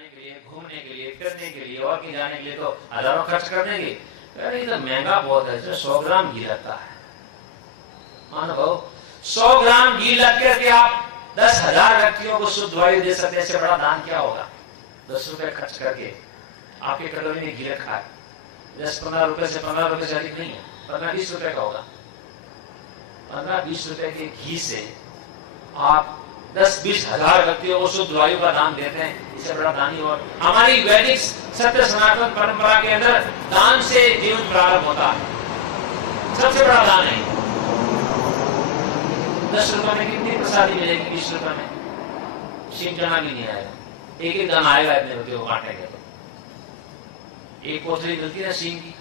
जाने के लिए, घूमने के लिए, फिरने के लिए और कहीं जाने के लिए तो हजारों खर्च कर देंगे। अरे तो महंगा बहुत है, जो 100 ग्राम घी लगता है। मानो भाव 100 ग्राम घी लग करके आप 10,000 व्यक्तियों को शुद्ध वायु दे सकते हैं। इससे बड़ा दान क्या होगा? 10 रुपए खर्च करके आपके कटोरी में घी रखा है, 10-15 रुपए से 15 रुपए से अधिक नहीं है, 15-20 रुपए का होगा। 15-20 रुपए के घी से आप 10-20 हजार व्यक्तियों को शुद्ध वायु का दान देते हैं। इससे बड़ा दान ही और हमारी वैदिक सत्य सनातन परंपरा के अंदर दान से जीवन प्रारंभ होता है। सबसे बड़ा दान है। 10 रुपए में कितनी प्रसादी मिलेगी? 20 रुपए में सिंह जना भी नहीं आएगा। एक दाना आएगा इतने रुपये को बांटेंगे तो। एक कोथली मिलती है सिंह की,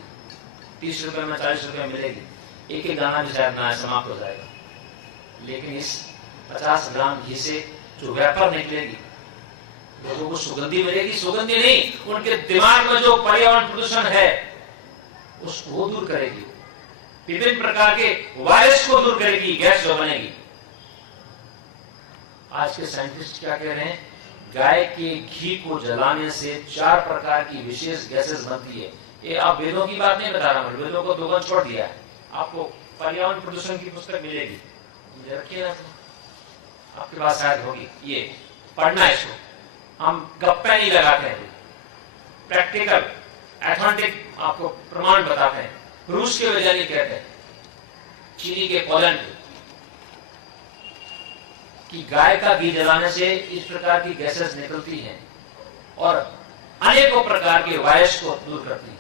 30 रुपए में 40 रुपए मिलेगी। एक दाना भी शायद ना समाप्त हो जाएगा। लेकिन इस 50 ग्राम घी से जो वेपर निकलेगी, लोगों को सुगंधी मिलेगी। सुगंधी नहीं, उनके दिमाग में जो पर्यावरण प्रदूषण है उसको दूर करेगी, विभिन्न प्रकार के वायरस को दूर करेगी, गैस जो बनेगी। आज के साइंटिस्ट क्या कह रहे हैं? गाय के घी को जलाने से 4 प्रकार की विशेष गैसेस बनती है। ये आप वेदों की बात नहीं बता रहा हूं, वेदों को दोगुना छोड़ दिया है। आपको पर्यावरण प्रदूषण की पुस्तक मिलेगी, रखिए ना, आपके पास शायद होगी। ये पढ़ना है, इसको हम गप्पे नहीं लगाते हैं, प्रैक्टिकल ऑथेंटिक आपको प्रमाण बताते हैं। रूस के वैज्ञानिक कहते हैं, चीनी के पोलैंड कि गाय का घी जलाने से इस प्रकार की गैसेस निकलती हैं और अनेकों प्रकार के वायरस को दूर करती हैं।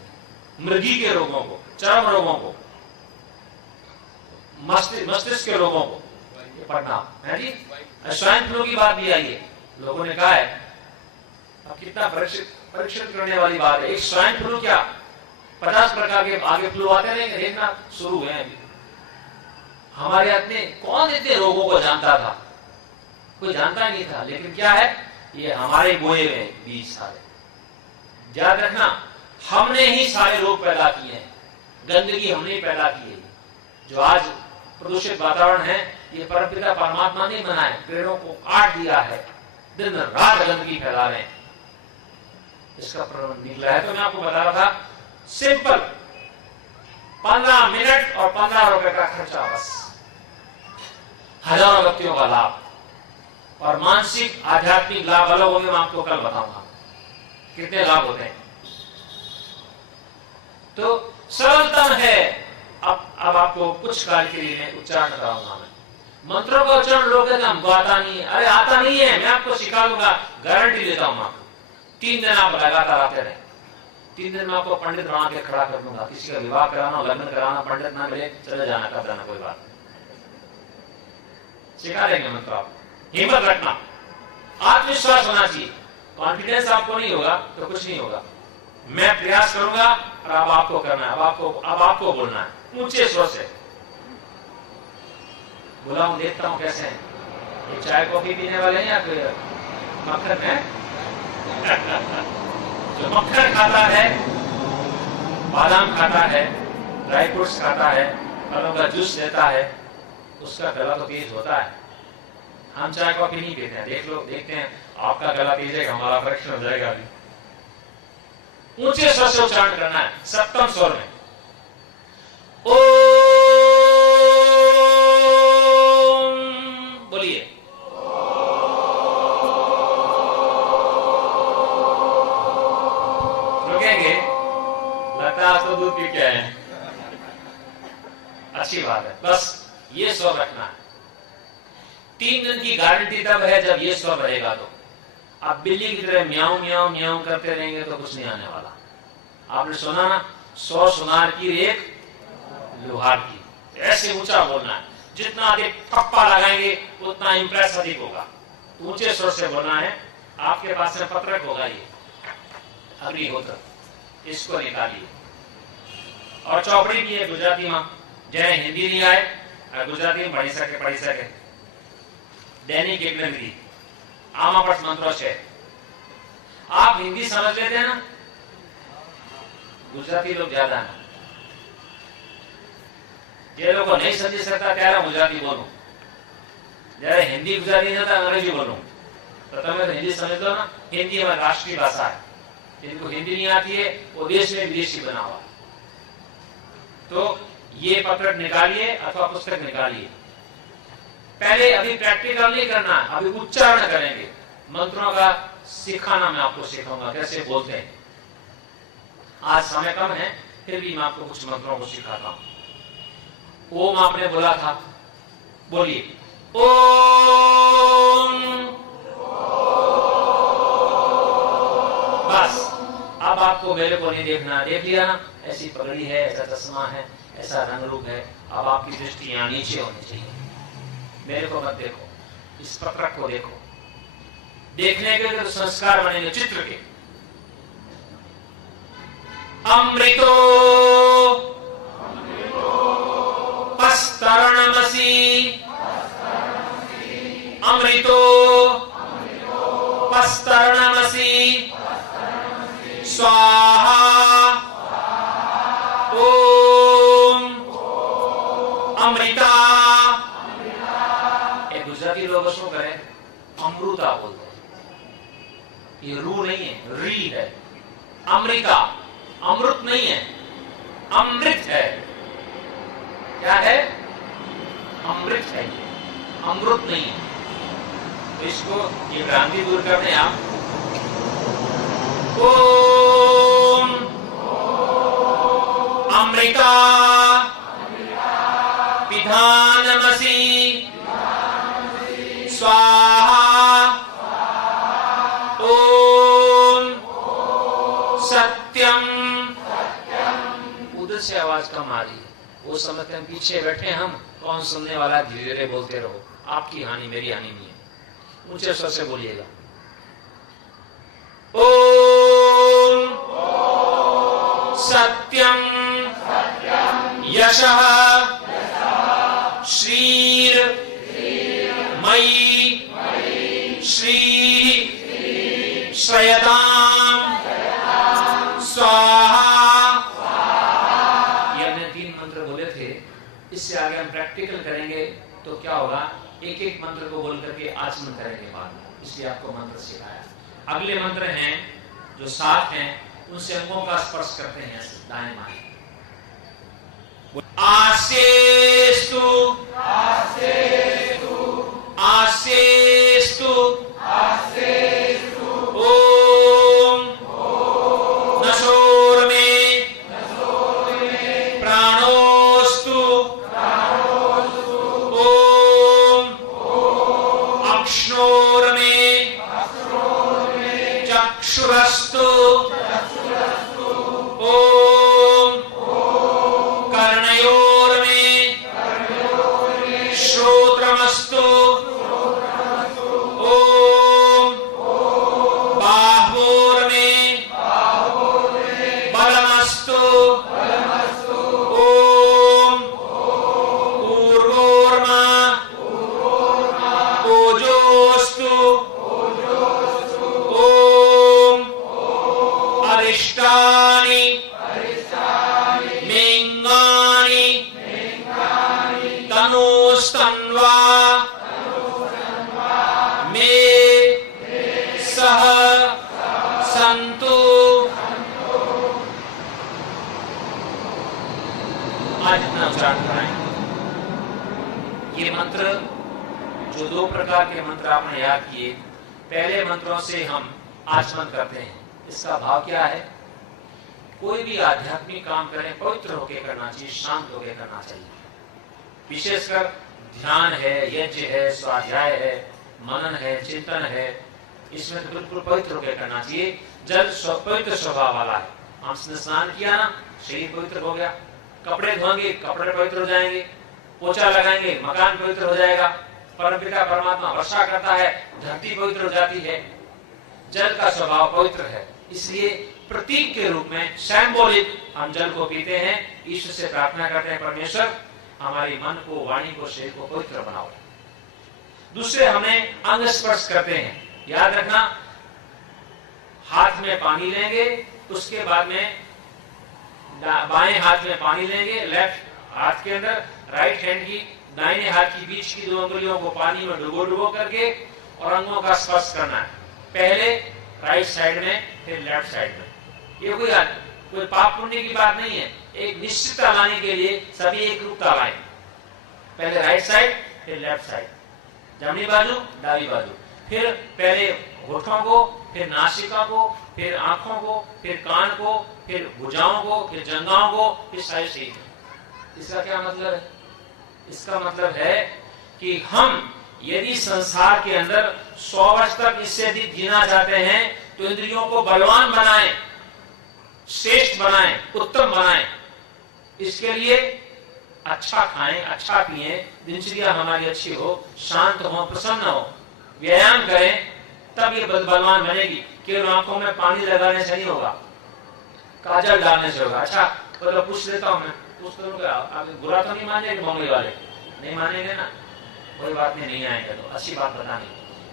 मृगी के रोगों को, चर्म रोगों को, मस्तिष्क के रोगों को। ये पढ़ना है जी। स्वाइन फ्लू की बात भी आई है, लोगों ने कहा है। अब कितना परीक्षित करने वाली बात है। एक स्वाइन फ्लू क्या, 50 प्रकार के आगे फ्लू आते रहेंगे, देखना शुरू हुए हैं अभी। हमारे अपने कौन इतने रोगों को जानता था? कोई जानता नहीं था। लेकिन क्या है, ये हमारे बोए हुए बीज सारे। याद रखना, हमने ही सारे रोग पैदा किए हैं, गंदगी हमने ही पैदा की है। जो आज प्रदूषित वातावरण है, ये परमपिता परमात्मा ने बनाया। पेड़ों को काट दिया है, दिन रात गंदगी फैला रहे हैं, इसका प्रबंध निकला है। तो मैं आपको बता रहा था, सिंपल 15 मिनट और 15 रुपए का खर्चा, बस हजारों व्यक्तियों का लाभ और मानसिक आध्यात्मिक लाभ अलग होंगे। मैं आपको कल बताऊंगा कितने लाभ होते हैं। तो सरलतम है। अब आपको कुछ काल के लिए मैं उच्चारण कराऊंगा। मैं मंत्रों का उच्चारण लोग कहते हैं हमको आता नहीं है। अरे आता नहीं है, मैं आपको सिखा दूंगा, गारंटी देता हूं आपको। 3 दिन आप लगातार आते रहे, 3 दिन में आपको पंडित बना के खड़ा कर दूंगा। किसी का विवाह कराना, लग्न कराना, पंडित ना मिले चले जाना, कर जाना, कोई बात नहीं, सिखा देंगे मंत्र आपको। हिम्मत रखना, आत्मविश्वास होना चाहिए। कॉन्फिडेंस आपको नहीं होगा तो कुछ नहीं होगा। मैं प्रयास करूंगा और अब आपको करना है। अब आपको बोलना है ऊंचे स्वर से। बुलाऊं, देखता हूं कैसे हैं ये। चाय कॉफी पीने वाले हैं या फिर मक्खन है? जो मक्खन खाता है, बादाम खाता है, ड्राई फ्रूट्स खाता है, फलों का जूस लेता है, उसका गला तो तेज होता है। हम चाय कॉफी नहीं पीते हैं। देखते हैं आपका गला तेज है, हमारा परीक्षण हो जाएगा अभी। ऊंचे स्वर से उच्चारण करना है, सप्तम स्वर में। ओम बोलिए। रुकेंगे, लगता है तो दूध पी के आए। अच्छी बात है, बस ये स्वर रखना है। 3 दिन की गारंटी तब है जब ये स्वर रहेगा। तो आप बिल्ली की तरह म्याऊं म्याऊं म्याऊं करते रहेंगे तो कुछ नहीं आने वाला। आपने सुना ना, 100 सुनार की एक लोहार की। ऐसे ऊंचा बोलना है, जितना अधिक ठप्पा लगाएंगे उतना इंप्रेस अधिक होगा। ऊंचे स्वर से बोलना है। आपके पास में पत्रक होगा, ये अग्निहोत्र, इसको निकालिए। और चौपड़ी भी है गुजराती में, जय हिंदी नहीं आए गुजराती में पढ़ी सके। दैनिक एकनगरी आमा पट मंत्रों से आप हिंदी समझ लेते हैं ना, गुजराती लोग ज्यादा है। જે લોકો નહીં સમજી શકતા ત્યારે ગુજરાતી બોલું, જ્યારે હિન્દી ગુજરાતી નહીં અંગ્રેજી બોલું, तो तुम्हें तो हिंदी समझ लो ना, हिंदी हमारी राष्ट्रीय भाषा है। जिनको हिंदी नहीं आती है वो देश में विदेशी बना हुआ। तो ये पत्र निकालिए अथवा पुस्तक निकालिए। पहले अभी प्रैक्टिकल नहीं करना, अभी उच्चारण करेंगे। मंत्रों का सिखाना मैं आपको सिखाऊंगा कैसे बोलते हैं। आज समय कम है, फिर भी मैं आपको कुछ मंत्रों को सिखाता हूं। ओम आपने बोला था, बोलिए ओम। बस अब आपको मेरे को नहीं देखना, देख लिया ना, ऐसी पगड़ी है, ऐसा चश्मा है, ऐसा रंग रूप है। अब आपकी दृष्टि यहां नीचे होनी चाहिए, मेरे को मत देखो, इस पत्रक को देखो। देखने के तो संस्कार बनेंगे चित्र के। अमृतो पस्तरणमसि, अमृतो पस्तरणमसि, स्वाहा ओम अमृता। ये गुजराती लोग उसको करें अमृता बोलते हैं, ये रू नहीं है, री है। अमृता अमृत नहीं है, अमृत है। क्या है? अमृत है, अमृत नहीं है। तो इसको ये भ्रांति दूर करने आप ओम अमृता पिधानमसि स्वाहा ओम सत्यम। उधर से आवाज कम आ रही है, वो समझते हैं पीछे बैठे हम, कौन सुनने वाला, धीरे धीरे बोलते रहो, आपकी हानि मेरी हानि नहीं है। ऊंचे स्वर से बोलिएगा ओम सत्यम यशः श्रीर मयि श्री श्रयताम स्वाहा। ये हमने 3 मंत्र बोले थे। इससे आगे हम प्रैक्टिकल करेंगे तो क्या होगा, एक एक मंत्र को बोल करके आचमन करेंगे बाद में, इसलिए आपको मंत्र सिखाया। अगले मंत्र हैं जो 7 हैं, उनसे अंगों का स्पर्श करते हैं दाएं बाएं। आसेस्तु आसेस्तु आसेस्तु आसेस्तु ओम नशोर्मे प्राणोस्तु ओम अक्ष्णोर्मे चक्षुरस्तु ओम कर्णयोर्मे श्रोत्रमस्तु ओम बाह्वोर्मे बलमस्तु ओम ऊर्वोर्मा ओजोस्तु ओम अरिष्टानि मेंगानि तनोस्तन्वा मे सह सन्तु। आज इतना उच्चारण कराएं। ये मंत्र जो 2 प्रकार के मंत्र आपने याद किए, पहले मंत्रों से हम आचमन करते हैं। इसका भाव क्या है? कोई भी आध्यात्मिक काम करें पवित्र होकर करना चाहिए, शांत होकर करना चाहिए। विशेषकर ध्यान है, यज्ञ है, स्वाध्याय है, मनन है, चिंतन है, इसमें तो बिल्कुल पवित्र होकर करना चाहिए। जल पवित्र स्वभाव वाला है। हमने स्नान किया ना, शरीर पवित्र हो गया। कपड़े धोएंगे, कपड़े पवित्र हो जाएंगे। पोछा लगाएंगे, मकान पवित्र हो जाएगा। परमपिता परमात्मा वर्षा करता है, धरती पवित्र हो जाती है। जल का स्वभाव पवित्र है, इसलिए प्रतीक के रूप में सिंबॉलिक हम जल को पीते हैं। ईश्वर से प्रार्थना करते हैं, परमेश्वर हमारे मन को, वाणी को, शरीर को पवित्र बनाओ। दूसरे हमें अंग स्पर्श करते हैं। याद रखना, हाथ में पानी लेंगे, उसके बाद में बाएं हाथ में पानी लेंगे, लेफ्ट हाथ के अंदर, राइट हैंड की दाहिने हाथ की बीच की 2 उंगलियों को पानी में डुबो करके और अंगों का स्पर्श करना है, पहले राइट साइड में फिर लेफ्ट साइड में। ये कोई पाप पुण्य की बात नहीं है, एक निश्चितता लाने के लिए सभी एक रूपता लाए, पहले राइट साइड फिर लेफ्ट साइड, जमनी बाजू दाई बाजू, फिर पहले होठों को, फिर नासिका को, फिर आंखों को, फिर कान को, फिर भुजाओं को, फिर जंघाओं को, फिर साइड से। इसका क्या मतलब है? इसका मतलब है कि हम यदि संसार के अंदर 100 वर्ष तक इससे अधिक जीना चाहते हैं तो इंद्रियों को बलवान बनाएं, श्रेष्ठ बनाएं, उत्तम बनाएं। इसके लिए अच्छा खाएं, अच्छा पिए, दिनचर्या हमारी अच्छी हो, शांत हो, प्रसन्न हो, व्यायाम करें, तब ये बलवान बनेगी। केवल आंखों में पानी लगाने से नहीं होगा, काजल डालने से होगा। अच्छा तो पूछ लेता हूं मैं, पूछ लूंगा, आप बुरा तो नहीं मानेंगे बंगले वाले? नहीं मानेंगे ना, कोई बात नहीं आएंगे तो अच्छी बात बतानी।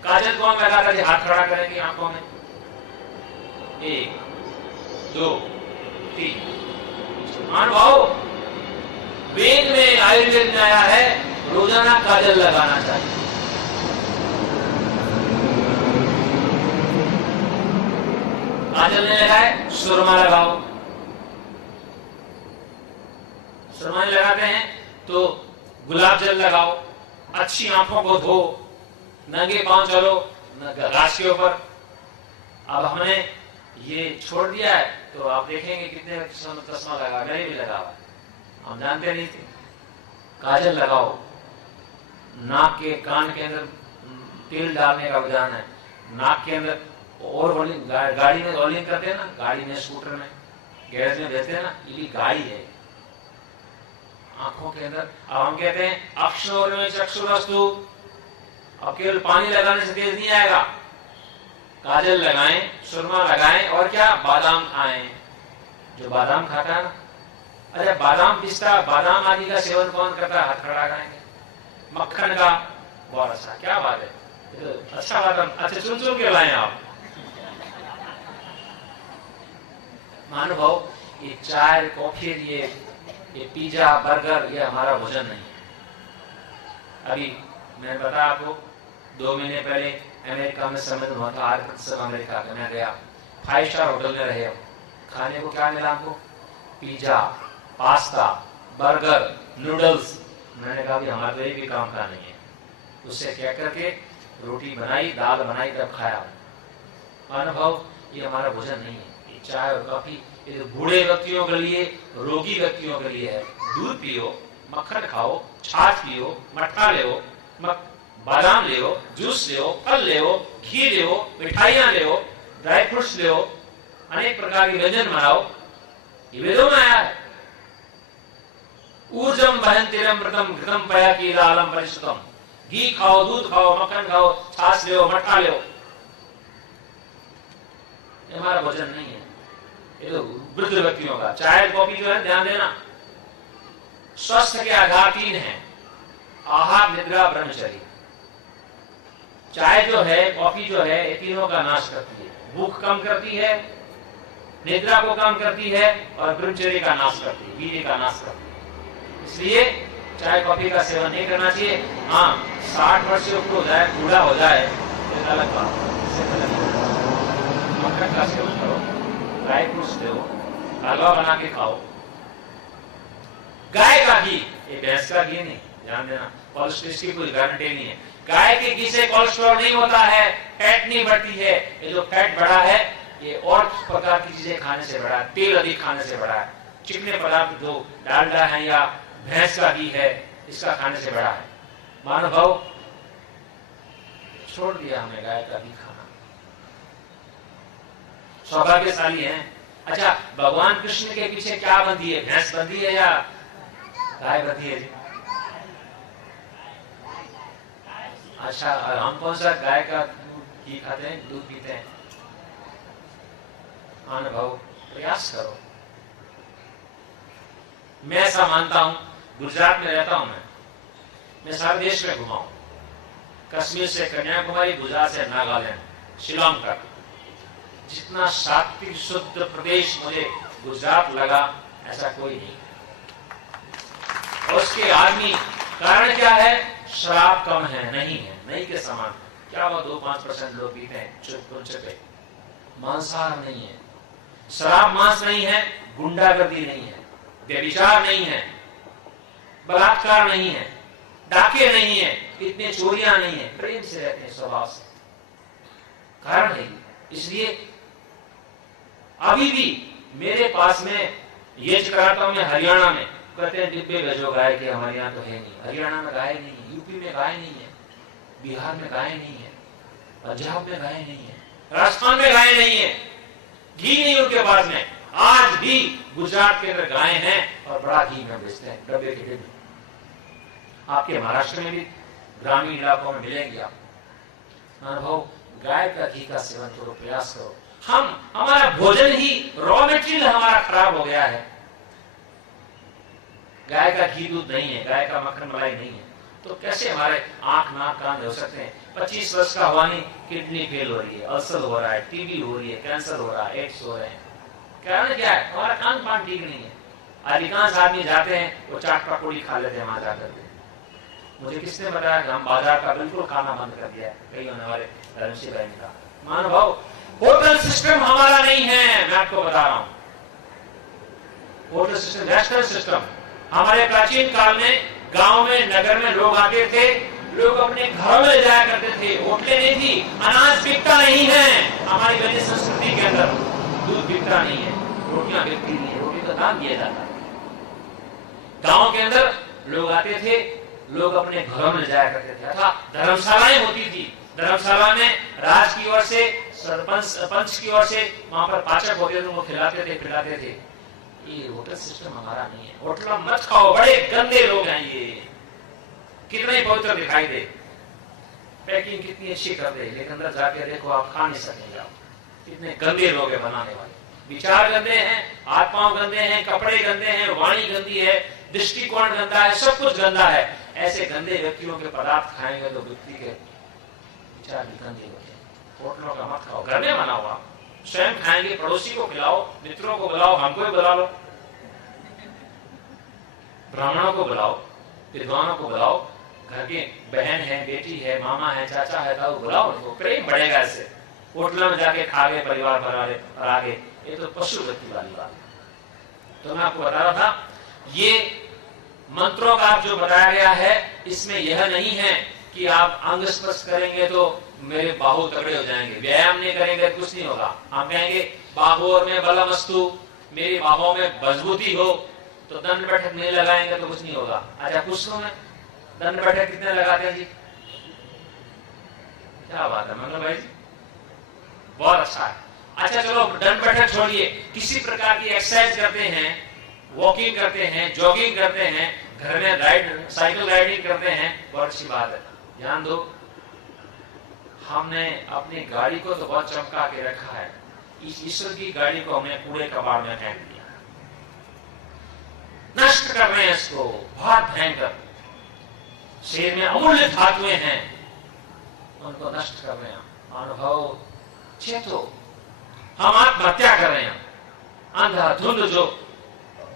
काजल कौन लगाता है? हाथ खड़ा करेंगे आंखों में, 1 2 3। अनुभव वेद में, आयुर्वेद में आया है रोजाना काजल लगाना चाहिए। काजल नहीं लगाए, सुरमा लगाओ। सुरमा लगाते हैं तो गुलाब जल लगाओ, अच्छी आंखों को धो, नंगे पांव चलो घास के ऊपर। अब हमने ये छोड़ दिया है तो आप देखेंगे कितने चश्मा लगा, मैंने भी लगा हुआ, हम जानते नहीं थे। काजल लगाओ, नाक के कान के अंदर तेल डालने का विधान है, नाक के अंदर और गाड़ी में ऑयलिंग करते हैं ना, गाड़ी में, स्कूटर में, गैरेज में देते हैं ना, ये भी गाड़ी है आंखों के अंदर। अब हम कहते हैं अक्षर चक्षुरस्तु, अब केवल पानी लगाने से तेज नहीं आएगा, काजल लगाएं, सुरमा लगाएं, और क्या, बादाम खाएं। जो बादाम खाता है ना, अरे बादाम, पिस्ता, बादाम आदि का सेवन कौन करता है? हाथ खड़ा करेंगे। मक्खन का बहुत अच्छा, क्या बात है, तो अच्छा बादाम, अच्छा चुन चुन के लाए आप। महानुभाव, ये चाय कॉफी, ये पिज्जा बर्गर, ये हमारा भोजन नहीं। अभी मैंने बताया आपको 2 महीने पहले अमेरिका में सम्मेलन हुआ था, 8% अमेरिका का, मैं गया, 5 स्टार होटल में रहे। खाने को क्या मिला हमको? Pizza, pasta, burger, noodles. मैंने कहा भी हमारा तो एक भी काम का नहीं है। उससे क्या करके रोटी बनाई, दाल बनाई, तब खाया। अनुभव, ये हमारा भोजन नहीं है। ये चाय और कॉफी ये बूढ़े व्यक्तियों के लिए, रोगी व्यक्तियों के लिए है। दूध पियो, मक्खन खाओ, छाछ पियो, मट्ठा ले, बादाम ले, जूस ले, फल ले, घी ले, मिठाइयां ले, ड्राई फ्रूट्स ले, अनेक प्रकार के व्यंजन बनाओ। ये वेदों में आया है। ऊर्जम बहंतिरमृतम घृतम पया कीलालम परिष्कृतम। घी खाओ, दूध खाओ, मक्खन खाओ, छाछ ले, मट्ठा ले। हमारा भोजन नहीं है, ये तो वृद्ध व्यक्तियों का। चाय कॉफी जो है, ध्यान देना, स्वस्थ के आधार 3 है, आहार, निद्रा, ब्रह्मचर्य। चाय जो है, कॉफी जो है, ये तीनों का नाश करती है। भूख कम करती है, निद्रा को कम करती है, और ब्रह्मचर्य का नाश करती है, वीर्य का नाश करती है। इसलिए चाय कॉफी का सेवन नहीं करना चाहिए। हाँ, 60 वर्ष से ऊपर हो जाए, बूढ़ा हो जाए, तो अलग बात है। मक्खन का सेवन करो, ड्राई फ्रूट्स दो, हलवा बना के खाओ। गाय का घी, ये भैंस का घी नहीं, ध्यान देना, कोलेस्ट्रॉल की कोई गारंटी नहीं है। गाय के घी से कोलेस्ट्रॉल नहीं होता है, फैट नहीं बढ़ती है। ये जो फैट बढ़ा है, ये और प्रकार की चीजें खाने से बढ़ा है, तेल अधिक खाने से बढ़ा है, चिकने पदार्थ जो डालडा है या भैंस का घी है, इसका खाने से बढ़ा है। महानुभाव, छोड़ दिया हमें गाय का घी खाना, सौभाग्यशाली है। अच्छा, भगवान कृष्ण के पीछे क्या बंधी है? भैंस बंधी है या गाय बंधी है? अच्छा, हम कौन सा गाय का घी खाते हैं, दूध पीते हैं? अनुभव, प्रयास करो। मैं ऐसा मानता हूं, गुजरात में रहता हूं मैं सारे देश में घुमा हूं, कश्मीर से कन्याकुमारी, गुजरात से नागालैंड, शिलोंग तक। जितना सात्विक शुद्ध प्रदेश मुझे गुजरात लगा, ऐसा कोई नहीं। और उसके आदमी कारण क्या है? शराब कम है, नहीं है, नहीं के समान। क्या वो 2-5% लोग पीते हैं चुपे, मांसाहार नहीं है, शराब मांस नहीं है, गुंडागर्दी नहीं है, व्यभिचार नहीं है, बलात्कार नहीं है, डाके नहीं है, इतने चोरियां नहीं है, प्रेम से रहते हैं स्वभाव से। कारण है इसलिए अभी भी मेरे पास में ये कराता हूं मैं हरियाणा में, कहते हैं डिब्बे भेजो गाय के, हमारे यहाँ तो है नहीं। हरियाणा में गाय नहीं है, यूपी में गाय नहीं है, बिहार में गाय नहीं है, पंजाब में गाय नहीं है, राजस्थान में गाय नहीं है, घी नहीं उनके पास में। आज भी गुजरात के अंदर गाय हैं और बड़ा घी में बेचते हैं, डब्बे के डिब्बे। आपके महाराष्ट्र में भी ग्रामीण इलाकों में मिलेंगे आप अनुभव। गाय का घी का सेवन करो, प्रयास करो। हमारा भोजन ही रॉ मेटेरियल हमारा खराब हो गया है। गाय का घी दूध नहीं है, गाय का मक्खन मलाई नहीं है, तो कैसे हमारे आंख नाक कान हो सकते हैं। 25 वर्ष का हुआ नहीं, किडनी फेल हो रही है, अल्सर हो रहा है, टीबी हो रही है, कैंसर हो रहा है, एड्स हो रहे हैं। कारण क्या है? हमारा खान पान ठीक नहीं है। अधिकांश आदमी जाते हैं वो चाट पकौड़ी खा लेते हैं वहां जाकर के। मुझे किसने बताया कि हम बाजार का बिल्कुल खाना बंद कर दिया है? कई होने वाले धर्मशी बहन का महानुभाव। होटल सिस्टम हमारा नहीं है, मैं आपको बता रहा हूं। होटल सिस्टम नेशनल सिस्टम हमारे प्राचीन काल में गांव में नगर में लोग आते थे, लोग अपने घरों में जाया करते थे, होटलें नहीं थी, अनाज बिकता नहीं है। हमारी गली संस्कृति के अंदर दूध बिकता नहीं है, रोटियां बिकती नहीं है, रोटी का दाम दिया जाता है। गांव के अंदर लोग आते थे, लोग अपने घरों में जाया करते थे, अथवा धर्मशालाएं होती थी। धर्मशाला में राज की ओर से, सरपंच पंच की ओर से वहां पर पाचक होते थे, वो खिलाते थे पिलाते थे। ये होटल सिस्टम हमारा नहीं है। होटल में मत खाओ, बड़े गंदे लोग हैं ये। कितने पवित्र दिखाई दे, पैकिंग कितनी अच्छी कर दे, लेकिन अंदर जाके देखो आप खा नहीं सकेंगे। आप कितने गंदे लोग हैं बनाने वाले। विचार गंदे हैं, आत्माओं गंदे हैं, कपड़े गंदे हैं, वाणी गंदी है, दृष्टिकोण गंदा है, सब कुछ गंदा है। ऐसे गंदे व्यक्तियों के पदार्थ खाएंगे तो व्यक्ति के विचार भी गंदे होते हैं। होटलों का मत खाओ, घर में बनाओ। आप स्वयं खाएंगे, पड़ोसी को खिलाओ, मित्रों को बुलाओ, हमको भी बुला लो, ब्राह्मणों को बुलाओ, विद्वानों को बुलाओ, घर की बहन है, बेटी है, मामा है, चाचा है, तो बुलाओ उनको, प्रेम बढ़ेगा इससे। होटलों में जाके खा गए परिवार भर वाले और आगे, ये तो पशु वृत्ति वाली बात। तो मैं आपको बता रहा था, ये मंत्रों का जो बताया गया है, इसमें यह नहीं है कि आप अंग स्पर्श करेंगे तो मेरे बाहु तगड़े हो जाएंगे, व्यायाम नहीं करेंगे कुछ नहीं होगा। हम कहेंगे बाहुओं में बलमस्तु, मेरी बाहों में मजबूती हो, तो दंड बैठक नहीं लगाएंगे तो कुछ नहीं होगा। अच्छा, पुष्पों में दंड बैठक कितने लगाते हैं जी? क्या बात है मंगल भाई जी, बहुत अच्छा है। अच्छा चलो, दंड बैठक छोड़िए, किसी प्रकार की एक्सरसाइज करते हैं, वॉकिंग करते हैं, जॉगिंग करते हैं, घर में राइड साइकिल राइडिंग करते हैं, बहुत अच्छी बात है। ध्यान दो, हमने अपनी गाड़ी को तो बहुत चमका के रखा है, इस ईश्वर की गाड़ी को हमने कूड़े कबाड़ में फेंक दिया, नष्ट कर रहे हैं इसको। बहुत भयंकर, शरीर में अमूल्य धातुएं हैं, उनको नष्ट कर रहे हैं। अनुभव चेतो, हम आत्महत्या कर रहे हैं। अंधाधुंध जो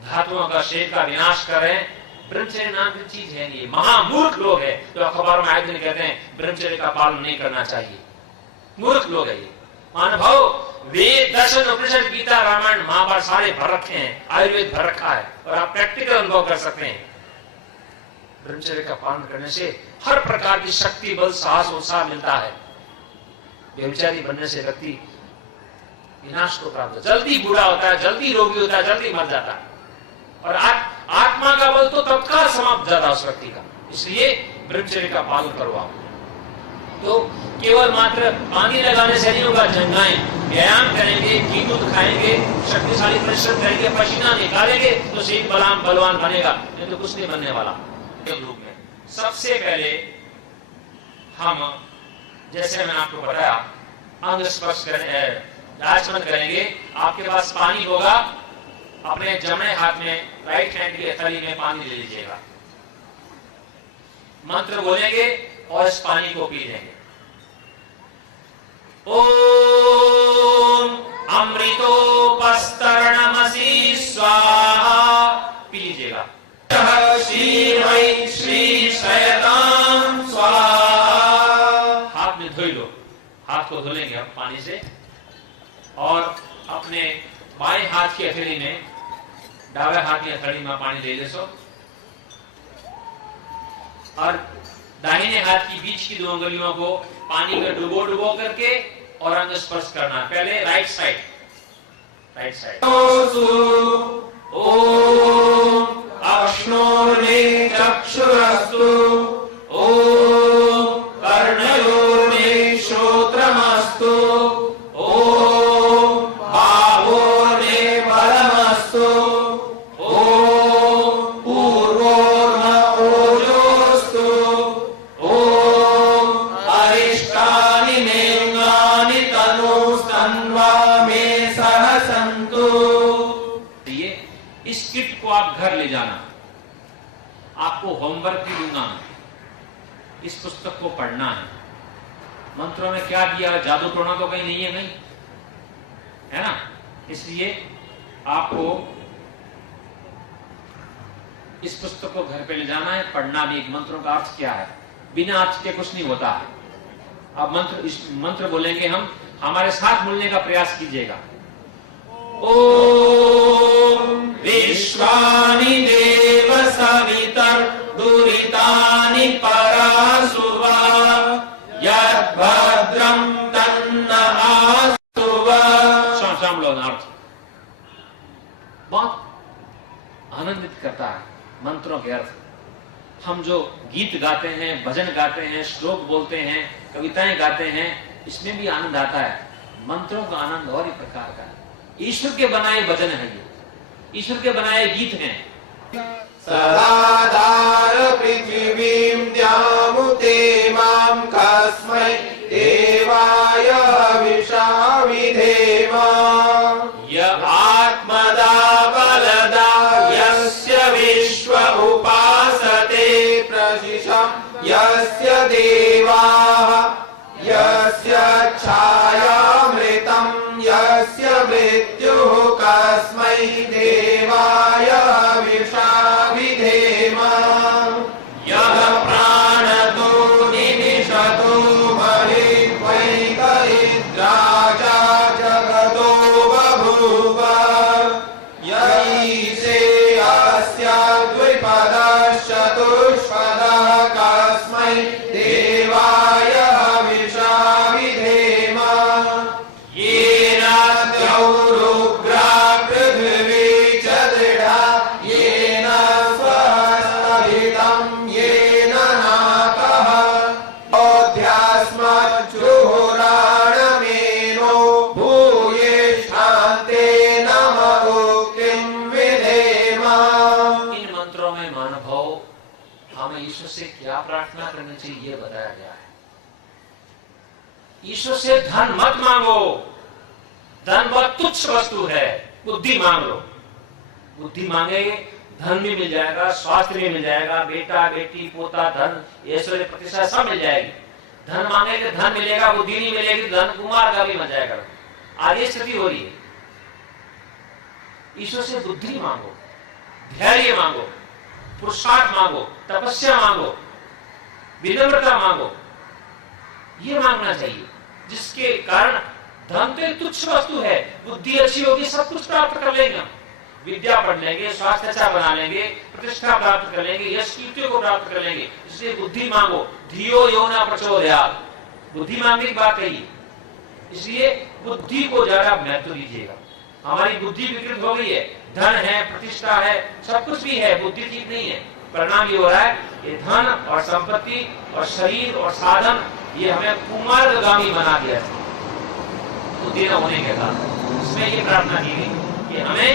धातुओं का शरीर का विनाश कर रहे हैं। ब्रह्मचर्य नाम की चीज है नहीं। महामूर्ख लोग हैं जो अखबारों में आए दिन कहते हैं ब्रह्मचर्य का पालन नहीं करना चाहिए। मूर्ख लोग है ये। अनुभव वेद, दर्शन, उपनिषद, गीता, रामायण, महाभारत सारे भर रखे हैं, आयुर्वेद भर रखा है, और आप प्रैक्टिकल अनुभव कर सकते हैं। ब्रह्मचर्य का पालन करने से हर प्रकार की शक्ति, बल, साहस, उत्साह मिलता है। व्यभिचारी बनने से व्यक्ति विनाश को प्राप्त होता है, जल्दी बूढ़ा होता है, जल्दी रोगी होता है, जल्दी मर जाता है, और आत्मा का बल तो तत्काल समाप्त जाता है उस व्यक्ति का। इसलिए ब्रह्मचर्य का पालन करो आप। तो केवल मात्र पानी लगाने से नहीं होगा, जंगाएं, व्यायाम करेंगे, घी दूध खाएंगे, शक्तिशाली परिश्रम करेंगे, पसीना निकालेंगे तो शरीर बलवान बनेगा, नहीं तो कुछ नहीं बनने वाला। रूप में सबसे पहले हम, जैसे मैंने आपको बताया, अंग स्पर्श आचमन करेंगे। आपके पास पानी होगा, अपने जमने हाथ में, राइट हैंड की थैली में पानी ले लीजिएगा, मंत्र बोलेंगे और इस पानी को पी लेंगे। ओम अमृतोपस्तरणमसि स्वाहा, पी लीजिएगा। श्री श्री शयताम स्वाहा, हाथ में धोई लो। को धुलेंगे हम पानी से, और अपने बाएं हाथ की हथेली में डावे हाथ की हथेली में पानी ले लेसो, और दाहिने हाथ की बीच की 2 उंगलियों को पानी में डुबो डुबो करके और अंग स्पर्श करना। पहले राइट साइड, राइट साइड। ओम अश्नोर्मे चक्षुरस्तु, ओम कर्णयोर्मे श्रोत्रमस्तु, ओम बाहोर्मे बलमस्तु, ओम पूर्वोर्न ओजोस्तु, ओम अरिष्टानि मेंगानि तनुस्तन्वा मे सह सन्तु। इस किट को आप घर ले जाना, आपको होमवर्क भी दूंगा, इस पुस्तक को पढ़ना है। मंत्रों में क्या दिया, जादू टोना तो कहीं नहीं है, नहीं है ना, इसलिए आपको इस पुस्तक को घर पे ले जाना है, पढ़ना भी। मंत्रों का अर्थ क्या है, बिना अर्थ के कुछ नहीं होता है। अब इस मंत्र बोलेंगे हम, हमारे साथ बोलने का प्रयास कीजिएगा। ओम विश्वानि देव सवितर दुरितानि परासुवा, यद्भद्रं तन्नः शाम लो अर्थ बहुत आनंदित करता है मंत्रों के अर्थ। हम जो गीत गाते हैं, भजन गाते हैं, श्लोक बोलते हैं, कविताएं गाते हैं, इसमें भी आनंद आता है। मंत्रों का आनंद और ही प्रकार का है। ईश्वर के बनाए भजन है, ये ईश्वर के बनाए गीत हैं। सदाधार पृथिवीं द्यामुते मां कस्मै देवाय हविषा विधेम। य आत्मदा बलदा यस्य विश्व उपासते प्रशिशं यस्य देवाः, यस्य छायामृतं यस्य मृत्युः कस्मै देवाय हविषा विधेम। यः प्राणतो निमिषतो बलित्वैक इन्द्राजा जगतो बभूव। य ईशे अस्य द्विपदश्चतुष्पदः कस्मै देवाय हविषा विधेम। येन द्यौरुग्रा पृथिवी च दृढा, येन स्वहस्तभितं येन नाकः। अध्यात्मज्जुहुराणमेनो भूयिष्ठान्ते नम उक्तिं विधेम। इन मंत्रों में महानुभाव हमें ईश्वर से क्या प्रार्थना करनी चाहिए, ये बताया गया है। ईश्वर से धन मत मांगो, धन बहुत तुच्छ वस्तु है। बुद्धि मांग लो, बुद्धि मांगेगे धन भी मिल जाएगा, स्वास्थ्य भी मिल जाएगा, बेटा बेटी पोता धन ऐश्वर्य प्रतिष्ठा सब मिल जाएगी। धन मांगेगे धन मिलेगा, बुद्धि नहीं मिलेगी धन कुमार का भी मिल जाएगा। आज ये स्थिति हो रही है। ईश्वर से बुद्धि मांगो, धैर्य मांगो, पुरुषार्थ मांगो, तपस्या मांगो, विनम्रता मांगो, ये मांगना चाहिए, जिसके कारण धन तो एक तुच्छ वस्तु है। बुद्धि अच्छी होगी, सब कुछ प्राप्त कर लेंगे हम। विद्या पढ़ लेंगे, स्वास्थ्य अच्छा बना लेंगे, प्रतिष्ठा प्राप्त कर लेंगे, यश कीर्ति को प्राप्त कर लेंगे। इसलिए बुद्धि मांगो, धियो यो न प्रचोदयात्, बुद्धि मांगने की बात कही। इसलिए बुद्धि को ज्यादा महत्व दीजिएगा। हमारी बुद्धि विकृत हो गई है, धन है, प्रतिष्ठा है, सब कुछ भी है, बुद्धि ठीक नहीं है। परिणाम ये हो रहा है, ये धन और संपत्ति और शरीर और साधन ये हमें कुमार्गामी बना दिया है बुद्धि न होने के कारण। इसमें ये प्रार्थना की गई कि हमें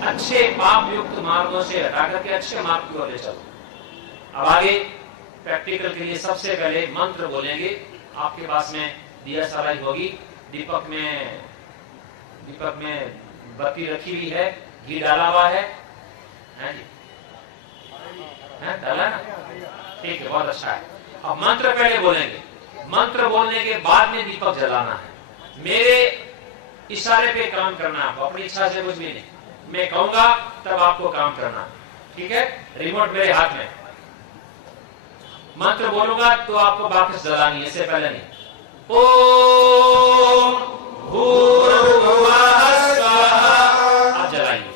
अच्छे पाप युक्त मार्गों से हटा करके अच्छे मार्ग की ओर ले चलो। अब आगे प्रैक्टिकल के लिए सबसे पहले मंत्र बोलेंगे। आपके पास में दिया सलाई होगी, दीपक में बत्ती रखी हुई है, घी डाला हुआ है जी, डाला ना, ठीक है, बहुत अच्छा है। अब मंत्र पहले बोलेंगे, मंत्र बोलने के बाद में दीपक जलाना है। मेरे इशारे पे काम करना, आपको अपनी इच्छा से कुछ भी नहीं, मैं कहूंगा तब आपको काम करना, ठीक है। रिमोट मेरे हाथ में, मंत्र बोलूंगा तो आपको वापस जलानी है, इससे पहले नहीं। ओम भूर्भुवः स्वः। अब जलाइए।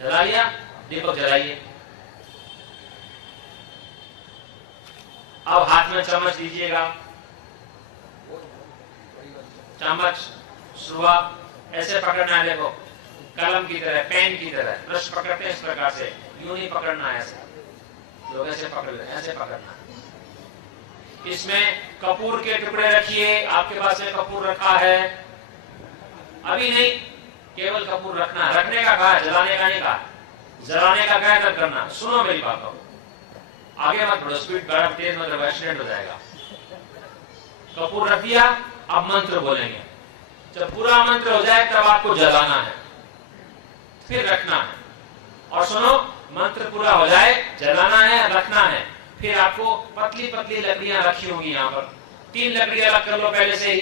जला लिया, दीपक जलाइए। अब हाथ में चम्मच लीजिएगा। चम्मच शुरुआत ऐसे पकड़ना है, देखो कलम की तरह, पेन की तरह ब्रश पकड़ते हैं इस प्रकार से, यूं नहीं पकड़ना है, ऐसे लोग ऐसे पकड़ लेते हैं, ऐसे पकड़ना है। इसमें कपूर के टुकड़े रखिए, आपके पास में कपूर रखा है, अभी नहीं, केवल कपूर रखना है। रखने का कहा है, जलाने का नहीं कहा। जलाने का कहा है तब करना। सुनो मेरी बात को, आगे मत बढ़ो, स्पीड गरम तेज मतलब एक्सीडेंट हो जाएगा। कपूर रख दिया, अब मंत्र बोलेंगे। जब पूरा मंत्र हो जाए तब आपको जलाना है, फिर रखना है। और सुनो, मंत्र पूरा हो जाए, जलाना है, रखना है, फिर आपको पतली पतली लकड़ियां रखी होंगी यहाँ पर। 3 लकड़ी अलग कर लो पहले से ही,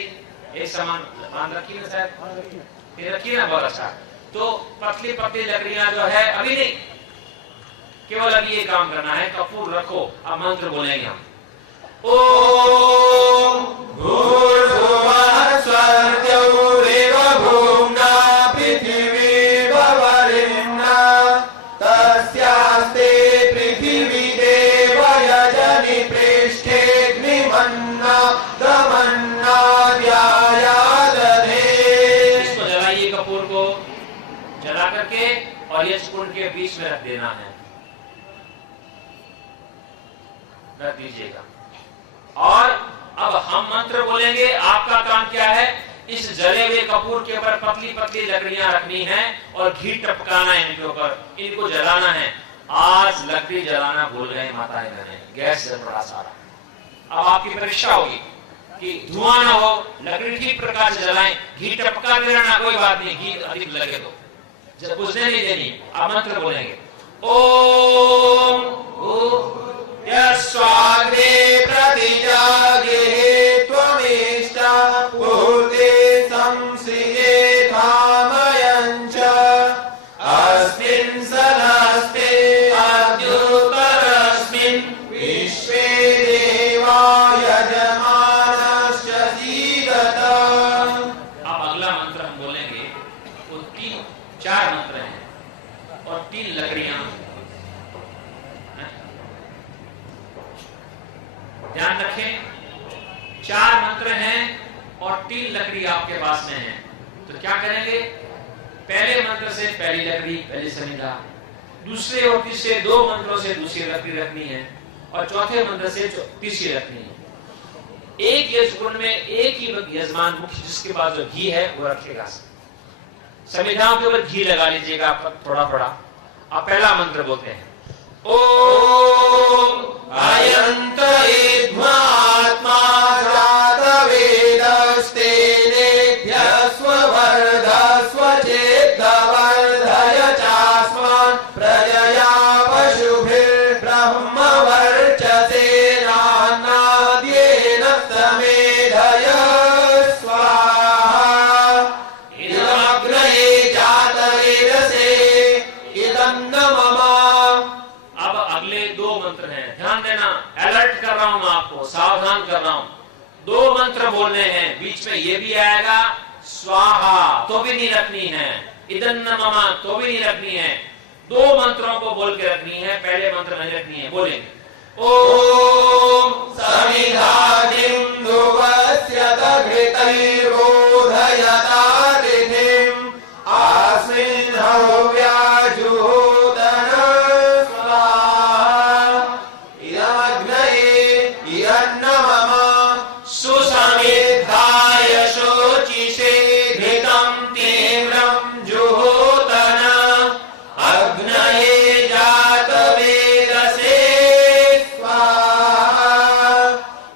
एक समान बांध रखी ना शायद, फिर रखी ना, बहुत अच्छा। तो पतली पतली लकड़ियां जो है अभी नहीं, केवल अभी ये काम करना है, कपूर रखो, अब मंत्र बोलेंगे हम। ओम भूर्भुवः स्वः भूम्ना पृथिवी ववरिण्या तस्यास्ते पृथिवी देव यजनि पृष्ठेऽग्निमन्ना दमन्ना व्यायादधे। इसको जलाइए, कपूर को जला करके, और ये कुंड के बीच में रख देना है, रख दीजिएगा। और अब हम मंत्र बोलेंगे। आपका काम क्या है, इस जले हुए कपूर के ऊपर पतली पतली लकड़ियां रखनी है और घी टपकाना है इनके ऊपर, इनको जलाना है। आज लकड़ी जलाना भूल गए माताएं बहनें, गैस जल बड़ा सारा। अब आपकी परीक्षा होगी कि धुआं ना हो, लकड़ी ठीक प्रकार से जलाएं, घी टपका दे रहना, कोई बात नहीं, घी अधिक लगे तो जब बुझने नहीं देनी। आप मंत्र बोलेंगे, ओम यस्वाग्ने प्रतिजागे त्वमेष्टा पूर्ते संसृजे धामयञ्च अस्मिन् सदस्ते अद्युत्तरस्मिन् विश्वे देवा यजमानस्य सीदत। अब अगला मंत्र हम बोलेंगे, वो 4 मंत्र हैं और 3 लकड़ियां। ध्यान रखें, 4 मंत्र हैं और 3 लकड़ी आपके पास में है। तो क्या करेंगे, पहले मंत्र से पहली लकड़ी, पहली समिधा, दूसरे और तीसरे 2 मंत्रों से दूसरी लकड़ी रखनी है, और चौथे मंत्र से तीसरी रखनी है। एक यज्ञकुंड में एक ही यजमान मुख्य, जिसके पास जो घी है वो रखेगा। समिधाओं के ऊपर घी लगा लीजिएगा थोड़ा थोड़ा। आप पहला मंत्र बोलते हैं, ओम अयंत इद्मात्मा जातवेदस्तेनेभ्यस्व वर्धस्व चेद्वर्धय चास्मान् प्रजया पशुभिर्ब्रह्म वर्चसेनान्नाद्येन समेधय स्वाहा। इदमग्नये जातवेदसे इदन्न मम। अब अगले 2 मंत्र हैं, ध्यान देना, अलर्ट कर रहा हूं मैं आपको, सावधान कर रहा हूं। 2 मंत्र बोलने हैं, बीच में ये भी आएगा, स्वाहा तो भी नहीं रखनी है, इदन्न मम तो भी नहीं रखनी है। 2 मंत्रों को बोल के रखनी है, पहले मंत्र नहीं रखनी है। बोलेंगे, ओम समिधादिं ध्रुवस्य दघृतैर्बोधयता तिथिम् अस्मिन् हव्याजुहोतन स्वाहा। इदमग्नये इदन्न मम सुसमिद्धाय शोचिषे घृतं तीव्रं जुहोतन अग्नये जातवेदसे स्वाहा।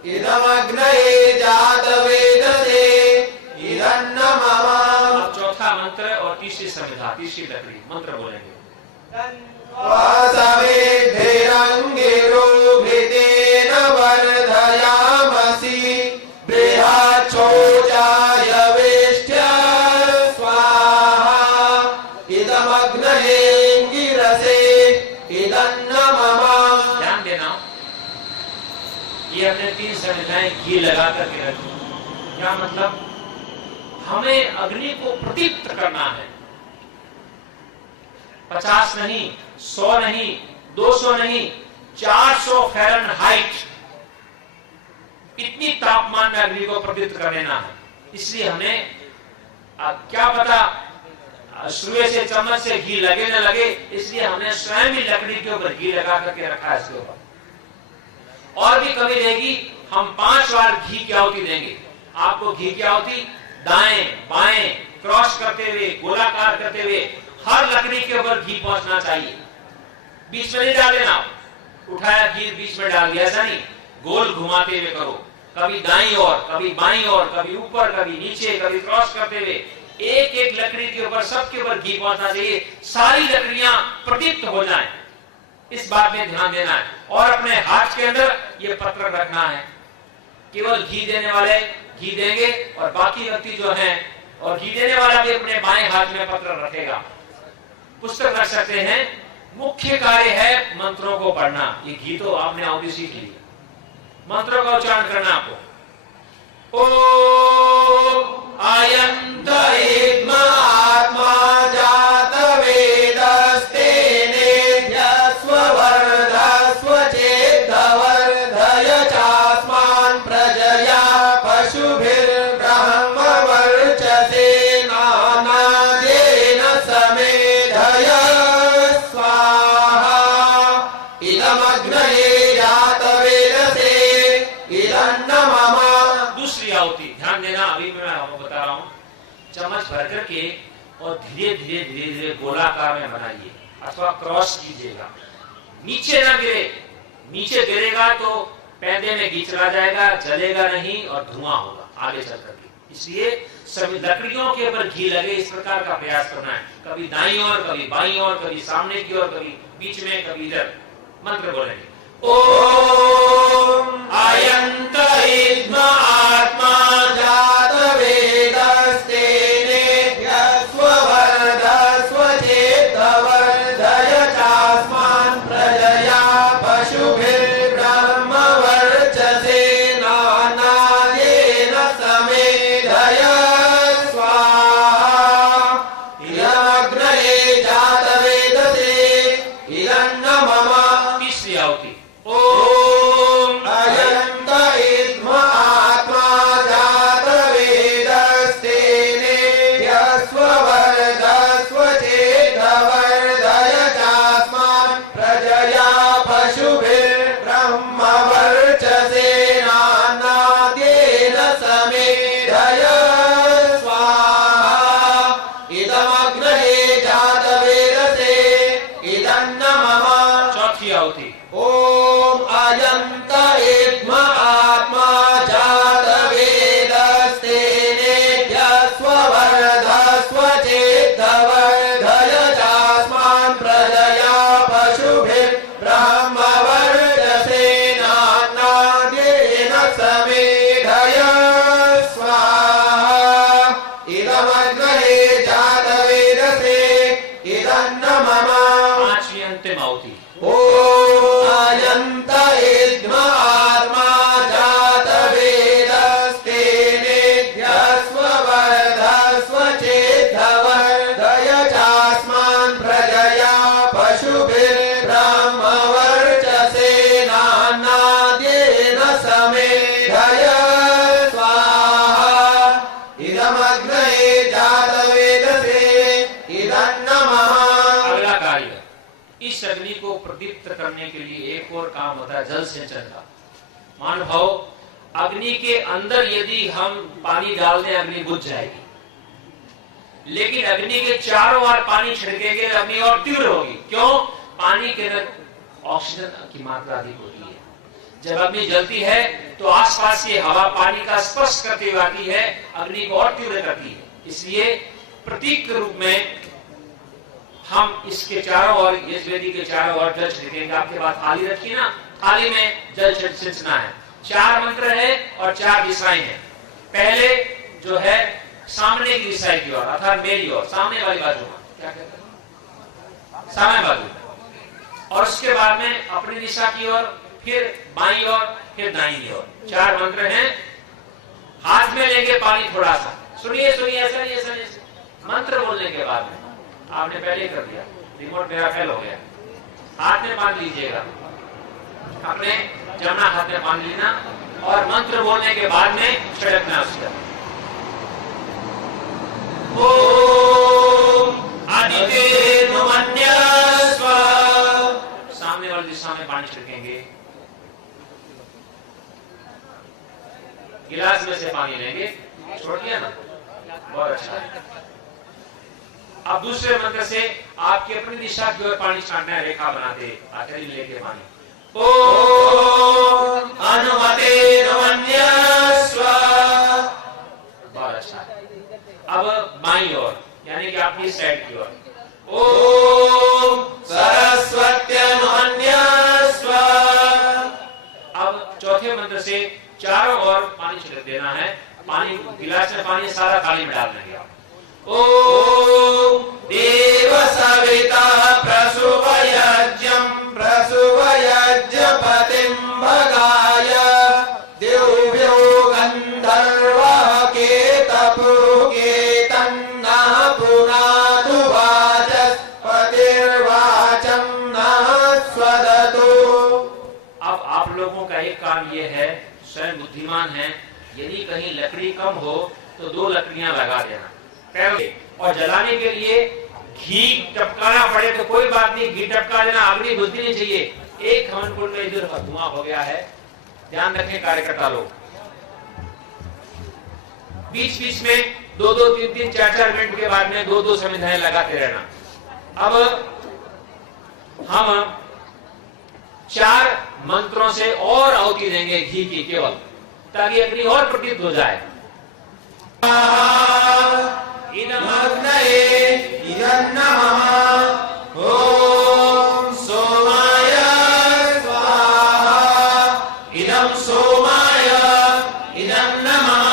इदमग्नये जातवेदसे इदन्न मम। अब चौथा मंत्र और तीसरी समिधा, तीसरी लकड़ी, मंत्र बोलेंगे, वासवेद्भिरङ्गिरोभितेन वर्धयामसि बृहच्छोचाय वेष्ट्य स्वाहा। इदमग्नये गिरसे इदन्न मम। 3 समिधाएं घी लगा करके रखी। क्या मतलब? हमें अग्नि को प्रदीप्त करना है। 50 नहीं, 100 नहीं, 200 नहीं, 400 फ़ारेनहाइट इतनी तापमान में अग्नि को प्रदीप्त कर लेना है। इसलिए हमें क्या पता सुए से चम्मच से घी लगे न लगे, इसलिए हमने स्वयं ही लकड़ी के ऊपर घी लगा करके रखा है इसके ऊपर। और भी कमी रहेगी, हम 5 बार घी की आहुति देंगे। आपको घी की आहुति दाएं बाएं क्रॉस करते हुए, गोलाकार करते हुए हर लकड़ी के ऊपर घी पहुंचना चाहिए। बीच में नहीं डाल देना, उठाया घी बीच में डाल दिया, ऐसा नहीं, गोल घुमाते हुए करो। कभी दाईं ओर, कभी बाईं ओर, कभी ऊपर, कभी नीचे, कभी क्रॉस करते हुए एक एक लकड़ी के ऊपर, सबके ऊपर घी पहुंचना चाहिए। सारी लकड़ियां प्रदीप्त हो जाएं, इस बात में ध्यान देना है। और अपने हाथ के अंदर ये पत्र रखना है। केवल घी देने वाले घी देंगे और बाकी व्यक्ति जो हैं, और घी देने वाला भी अपने बाएं हाथ में पत्र रखेगा। पुस्तक रख सकते हैं। मुख्य कार्य है मंत्रों को पढ़ना। ये घी तो आपने आहुति सीख ली, मंत्रों का उच्चारण करना आपको। ओम अयंत इद्म आत्मा जात वेदस्तेने स्ववर्धस्व चेद्वर्धय चास्मान् प्रजया पशुभिर्ब्रह्म वर्चसे नानादेन समेधय स्वाहा इदमग्नये जात वेदसे इदन्न मम। दूसरी आहुति ध्यान देना, अभी मैं आपको बता रहा हूं। चम्मच भर करके और धीरे धीरे धीरे धीरे गोलाकार में बनाइए अथवा क्रॉस कीजिएगा। नीचे ना गिरे, नीचे गिरेगा तो पैदे में घी चला जाएगा, जलेगा नहीं और धुआं होगा आगे चल करके। इसलिए सभी लकड़ियों के ऊपर घी लगे, इस प्रकार का प्रयास करना है। कभी दाईं ओर, कभी बाईं ओर, कभी सामने की ओर, कभी बीच में, कभी इधर। मंत्र बोलेंगे। ओम अयंत इद्म आत्मा जात वेदस्तेने स्ववर्धस्व चेद्वर्धय चास्मान् प्रजया पशुभिर्ब्रह्म वर्चसे नानादेन समेधय स्वाहा इदमग्नये जात वेदसे इदन्न मम। तीसरी आहुति। ओम अयंत इद्म आत्मा जात वेदस्तेने स्ववर्धस्व चेद्वर्धय चास्मान् प्रजया पशुभिर्ब्रह्म वर्चसे नानादेन समेधय स्वाहा इदमग्नये जात वेदसे इदन्न मम। चौथी आहुति। ओम अयंत इद्म आत्मा जात वेदस्तेने स्ववर्धस्व चेद्वर्धय चास्मान् प्रजया पशुभिर्ब्रह्म वर्चसे नानादेन समेधय स्वाहा इदमग्नये जात वेदसे इदन्न मम। पांचवी अंतिम आहुति। ओम अयंत इद्म आत्मा जात वेदस्तेने स्ववर्धस्व चेद्वर्धय चास्मान् प्रजया पशुभिर्ब्रह्म वर्चसे नानादेन समेधय स्वाहा इदमग्नये जात वेदसे इदन्न मम। अगला कार्य, इस अग्नि को प्रदीप्त करने के लिए एक और काम होता है, जल सिंचन का। मानभाव अग्नि के अंदर यदि हम पानी डाल दें, अग्नि बुझ जाएगी। लेकिन अग्नि के चारों ओर पानी छिड़केंगे, अग्नि और तीव्र होगी। क्यों? पानी के अंदर ऑक्सीजन की मात्रा अधिक होती है। जब अग्नि जलती है तो आसपास की हवा पानी का स्पर्श करते हुए आती है, अग्नि को और तीव्र करती है। इसलिए प्रतीक के रूप में हम इसके चारों ओर, इस वेदी के चारों ओर जल छिड़केंगे। आपके पास थाली रखी ना, थाली में जल छिड़कना है। 4 मंत्र है और 4 दिशाएं हैं। पहले जो है सामने की दिशा की ओर, अर्थात मेरी ओर, सामने वाली बाजू में, क्या कहते हैं, सामने बाजू। और उसके बाद में अपनी दिशा की ओर, फिर बाईं ओर, फिर दाहिनी ओर। 4 मंत्र हैं। हाथ में लेंगे पानी थोड़ा सा, सुनिए सुनिए, ऐसा नहीं ऐसा नहीं, मंत्र बोलने के बाद में आपने पहले कर दिया, रिमोट मेरा फेल हो गया। हाथ में पानी लीजिएगा, अपने जमना हाथ में पानी लेना और मंत्र बोलने के बाद में छिड़कना उसका। ओम आदित्येनुमन्यस्व, सामने वाली दिशा में पानी छिड़केंगे। गिलास में से पानी लेंगे, छोड़ दिया ना, बहुत अच्छा है। अब दूसरे मंत्र से आपकी अपनी दिशा की ओर पानी छांटना है, रेखा बनाते आखिरी लेके पानी। ओम अनुमतेनुमन्यस्व, बहुत अच्छा है। अब बाईं ओर यानी कि आपकी साइड की ओर। ओम सरस्वत्यनुमन्यस्व, अब चौथे मंत्र से चारों ओर पानी छिड़क देना है। पानी गिलास में पानी सारा थाली में डाल देंगे आप। ओम देव सविता प्रसूवयज्ञं प्रसूवयज्ञपतिं भगाय दिव्यो गन्धर्वः केतपुकेतन्नः पुनातु वाचस्पतिर्वाचं नः स्वदतु। अब आप लोगों का एक काम ये है, स्वयं बुद्धिमान है, यदि कहीं लकड़ी कम हो तो 2 लकड़ियां लगा देना और जलाने के लिए घी टपकाना पड़े तो कोई बात नहीं, घी टपका देना, अग्नि बुद्धि नहीं चाहिए। एक हवन कुंड में इधर धुआं हो गया है, ध्यान रखें कार्यकर्ता लोग। बीच बीच में 2-2, 3-3, 4-4 मिनट के बाद में 2-2 समिधाएं लगाते रहना। अब हम 4 मंत्रों से और आहुति देंगे घी की केवल, ताकि अग्नि और प्रदीप्त हो जाए। इदं नमः। ओम सोमाय स्वाहा, इदं सोमाय इदं नमः।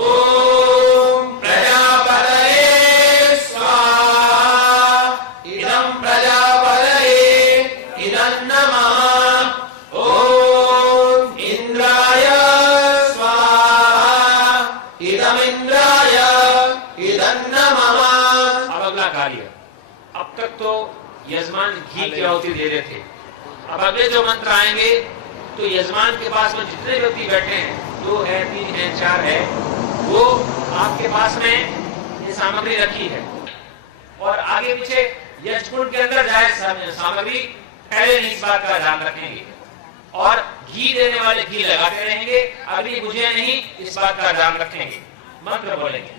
ओम प्रजापतये स्वाहा, इदं प्रजापतये इदं नमः। ओम इंद्राय स्वाहा, इदं इंद्राय इदं नमः। अब अगला कार्य, अब तक तो यजमान घी की आहुति दे रहे थे, अब अगले जो मंत्र आएंगे तो यजमान के पास में जितने व्यक्ति बैठे हैं, 2 है, 3 है, 4 है, वो आपके पास में ये सामग्री रखी है और आगे पीछे यजकुंड के अंदर जाए सामग्री पहले इस बात का ध्यान रखेंगे और घी देने वाले घी लगाते रहेंगे, अग्नि बुझे नहीं इस बात का ध्यान रखेंगे। मंत्र बोलेंगे।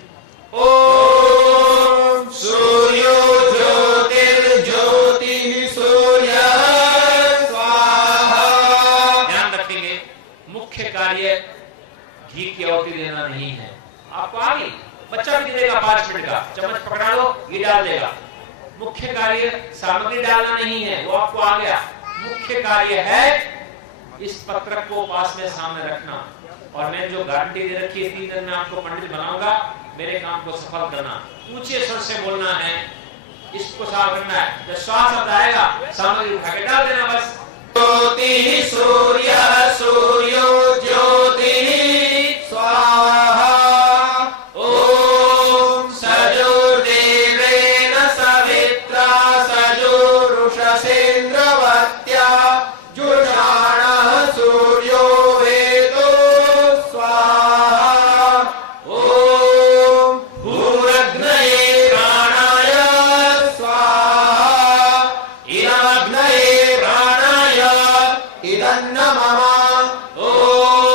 ओम सूर्यो ज्योतिर्ज्योतिः सूर्यः स्वाहा। ध्यान रखेंगे, मुख्य कार्य घी की आहुति देना नहीं है। आपको आ गई, बच्चा भी देगा 5 मिनट का, चम्मच पकड़ा लो, घी डाल देगा। मुख्य कार्य सामग्री डालना नहीं है, वो आपको आ गया। मुख्य कार्य है इस पत्र को पास में सामने रखना और मैं जो गारंटी दे रखी है 3 दिन में आपको पंडित बनाऊंगा, मेरे काम को सफल करना। ऊंचे स्वर से बोलना है, इसको साफ करना है। जब श्वास आता आएगा सामग्री उठा के डाल देना बस। ज्योति सूर्य सूर्यो ज्योतिः स्वाहा। ओम सजुर्देवेन सवित्रा सजुरुषसेन्द्रवत्या जुषाणः सूर्यो वेदो स्वाहा। ओम भूरग्नये प्राणाय स्वाहा, इदमग्नये प्राणाय इदं नमः। ओम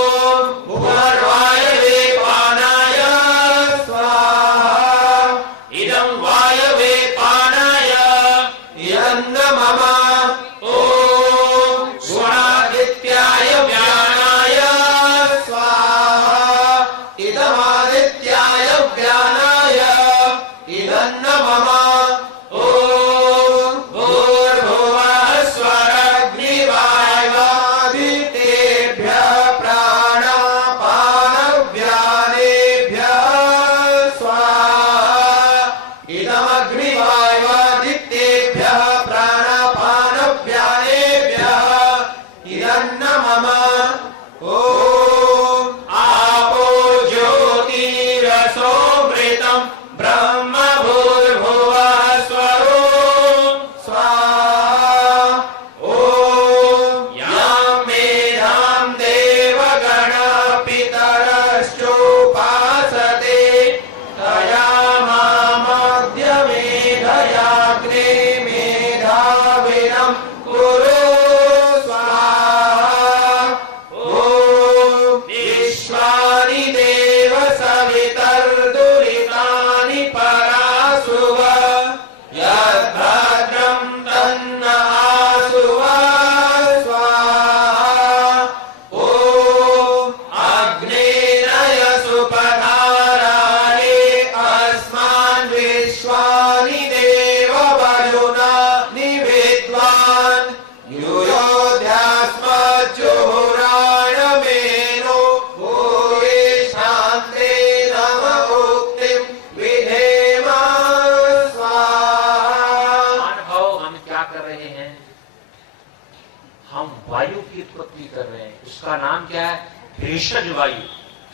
भेषज वायु,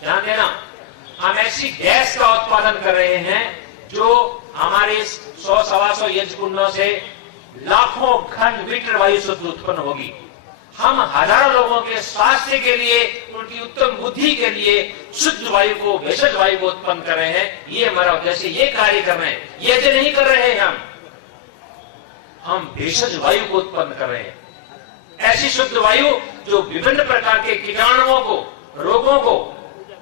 ध्यान देना, हम ऐसी गैस का उत्पादन कर रहे हैं जो हमारे 100-125 यज्ञ कुंडों से लाखों घन मीटर वायु शुद्ध उत्पन्न होगी। हम हजारों लोगों के स्वास्थ्य के लिए, उनकी उत्तम बुद्धि के लिए शुद्ध वायु को, भेषज वायु को उत्पन्न कर रहे हैं। ये हमारा उद्देश्य, ये कार्य कर रहे हैं, ये जो नहीं कर रहे हैं हम भेषज वायु को उत्पन्न कर रहे हैं। ऐसी शुद्ध वायु जो विभिन्न प्रकार के कीटाणुओं को, रोगों को,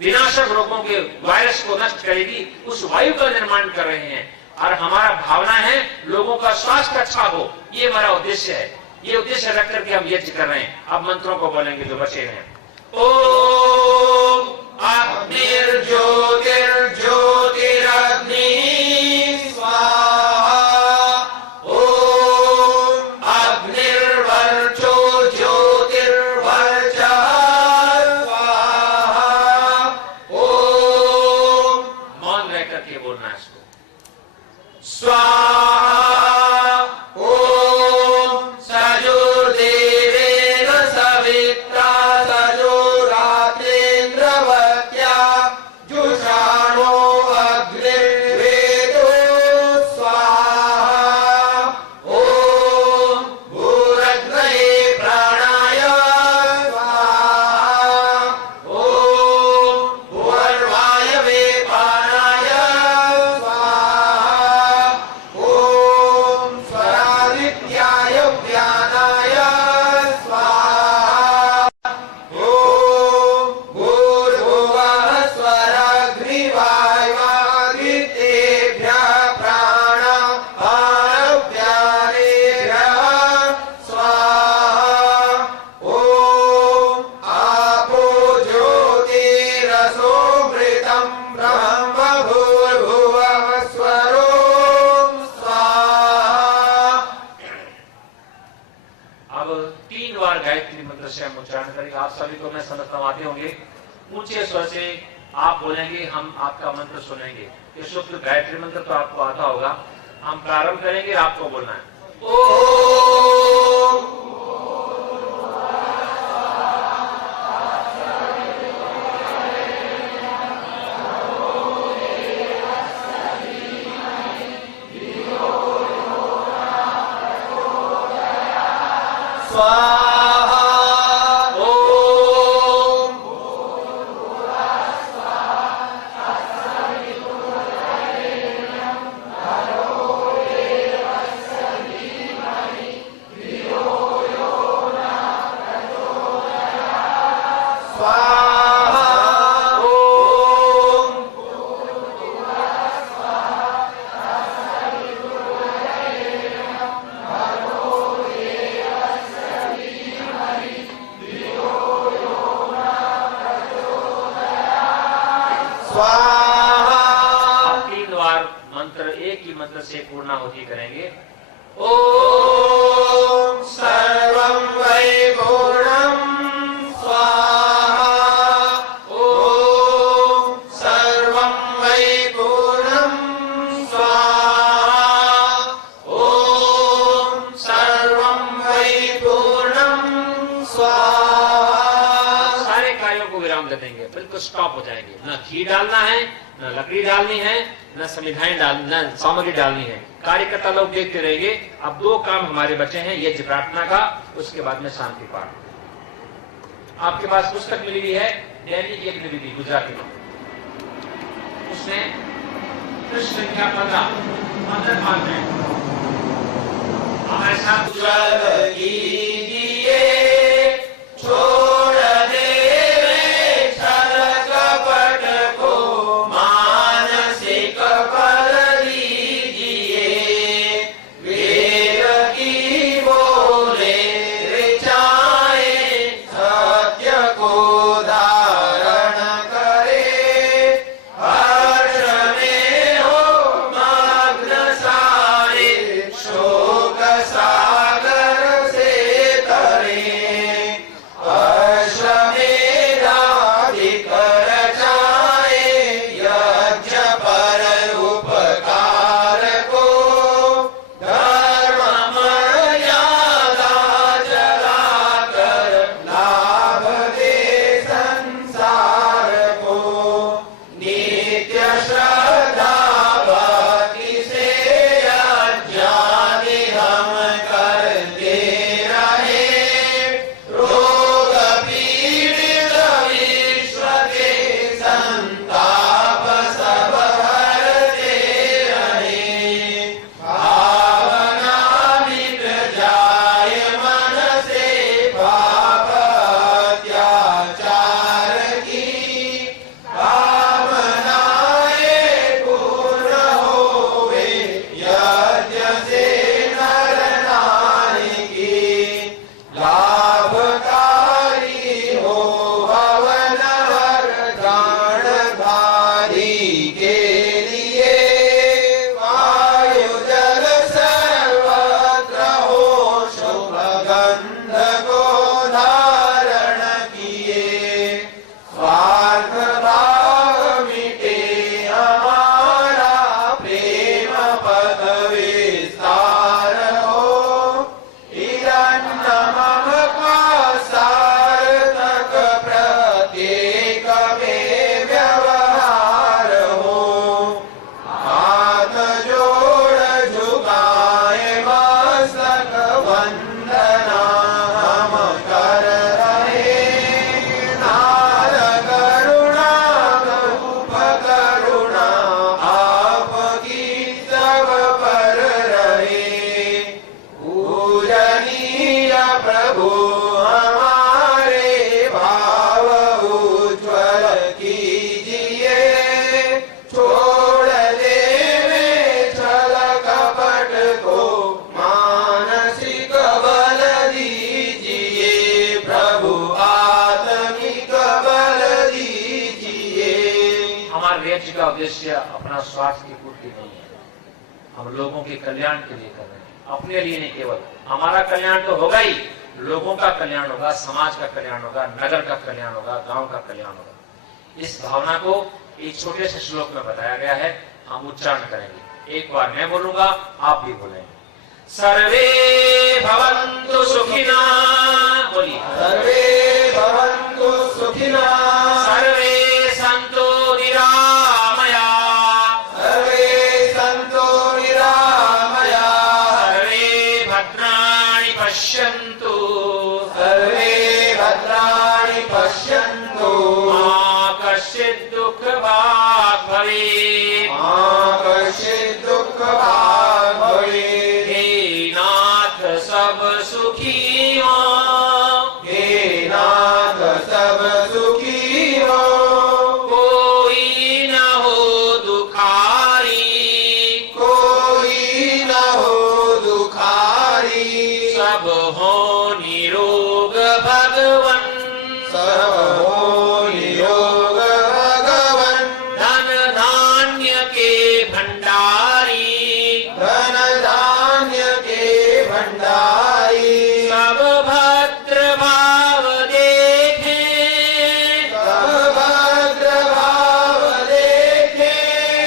विनाशक रोगों के वायरस को नष्ट करेगी, उस वायु का निर्माण कर रहे हैं। और हमारा भावना है लोगों का स्वास्थ्य अच्छा हो, ये हमारा उद्देश्य है। ये उद्देश्य रख करके हम यज्ञ कर रहे हैं। अब मंत्रों को बोलेंगे जो बचे हैं। ओम अग्निर्ज्योतिर्ज्योतिरग्नि स्वाहा। ओम अग्निर्वर्चो ज्योतिर्वर्चः स्वाहा। ओम मौन रह करके बोलना है इसको। स्वाहा। उच्चारण करेंगे। आप सभी को मैं समझाते होंगे, ऊंचे स्वर से आप बोलेंगे, हम आपका मंत्र सुनेंगे। ये शुद्ध गायत्री मंत्र तो आपको आता होगा। हम प्रारंभ करेंगे, आपको बोलना है। ओम स्वाहा। आप 3 बार मंत्र एक ही मंत्र से पूर्णाहुति करेंगे। ओम सर्वं वै पूर्णं स्वाहा। ओम सर्वं वै पूर्णं स्वाहा। ओम सर्वं वै पूर्णं स्वाहा। सारे कार्यों को विराम दे देंगे, बिल्कुल स्टॉप हो जाएंगे। न घी डालना है, न लकड़ी डालनी है, न समिधाएं डालना, न सामग्री डालनी है। कार्यकर्ता लोग देखते रहेंगे। अब 2 काम हमारे बचे हैं, यज्ञ प्रार्थना का, उसके बाद में शांति पाठ। आपके पास पुस्तक मिली हुई है, दैनिक यज्ञ विधि गुजराती में। उसमें पृष्ठ संख्या 15 पाठ है। हमारे साथ जल कीजिए छोड़ दे छल कपट को, मानसिक बल दीजिए। वेद की बोले ऋचाए, सत्य को धारण करे। हर्ष में हो मग्न सारे, शोक सागर से हमारे यज्ञ का उद्देश्य अपना स्वार्थ की पूर्ति नहीं है, हम लोगों के कल्याण के लिए कर रहे हैं, अपने लिए नहीं। केवल हमारा कल्याण तो होगा ही, लोगों का कल्याण होगा, समाज का कल्याण होगा, नगर का कल्याण होगा, गांव का कल्याण होगा। इस भावना को एक छोटे से श्लोक में बताया गया है, हम उच्चारण करेंगे। एक बार मैं बोलूंगा, आप भी बोलेंगे। सर्वे भवन्तु सुखिनः, बोलिए। सर्वे भवन्तु सुखिनः, सर्वे सन्तु निरामयाः, सर्वे सन्तु निरामयाः, सर्वे भद्राणि पश्यन्तु, सर्वे भद्राणि पश्यन्तु, मा कश्चित् दुःखभाग् भवेत्, मा कश्चित् दुःखभाग् भवेत्। हे नाथ सब सुखी हो, हे नाथ सब सुखी हो, कोई न हो दुखारी, कोई न हो दुखारी, सब हो निरोग भगवन, सब हो निरोग भगवन। धन धान्य के भंडारी, धन धान्य के भंडारी, सब भद्र भाव देखे, सब भद्र भाव देखे,